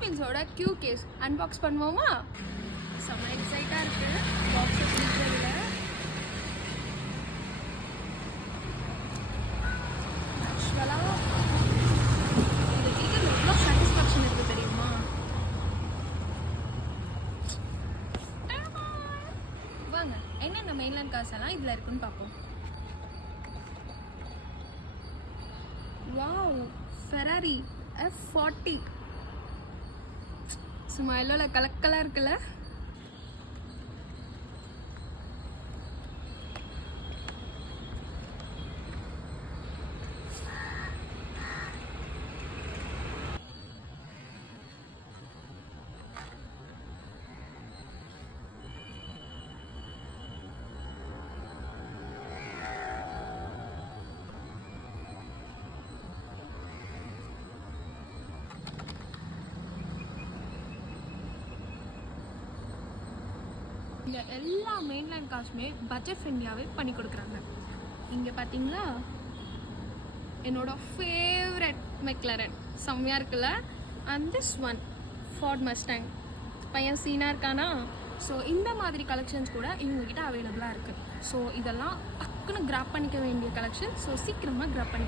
ஹேர்பின்ஸோட Q case unbox பண்ணுவோமா? செம்ம எக்ஸைட்டாக இருக்குது பாக்ஸை பிடிக்கிறதுல. ஆக்சுவலாக இது பிடிக்கிறது எவ்வளோ சாட்டிஸ்ஃபேக்ஷன் இருக்குது தெரியுமா? வாங்க என்னென்ன மெயின்லைன் கார்ஸ் எல்லாம் இதில் இருக்குன்னு பார்ப்போம். வாவ், ஃபெராரி F40 சும்மா எல்லோவில் கலக்கலாக இருக்குல்ல. இந்த எல்லா மெயின்லைன் காசுமே பட்ஜெட் ஃப்ரெண்ட்லியாகவே பண்ணி கொடுக்குறாங்க. இங்கே பார்த்தீங்களா என்னோட ஃபேவரட் மெக்லரன் செம்மையாக இருக்குல்ல. அண்ட் திஸ் ஒன் ஃபார்ட் மஸ்டாங், பையன் சீனாக இருக்கானா. ஸோ இந்த மாதிரி கலெக்ஷன்ஸ் கூட இவங்ககிட்ட அவைலபிளாக இருக்குது. ஸோ இதெல்லாம் டக்குன்னு கிராப் பண்ணிக்க வேண்டிய கலெக்ஷன். ஸோ சீக்கிரமாக கிராப் பண்ணிக்கோ.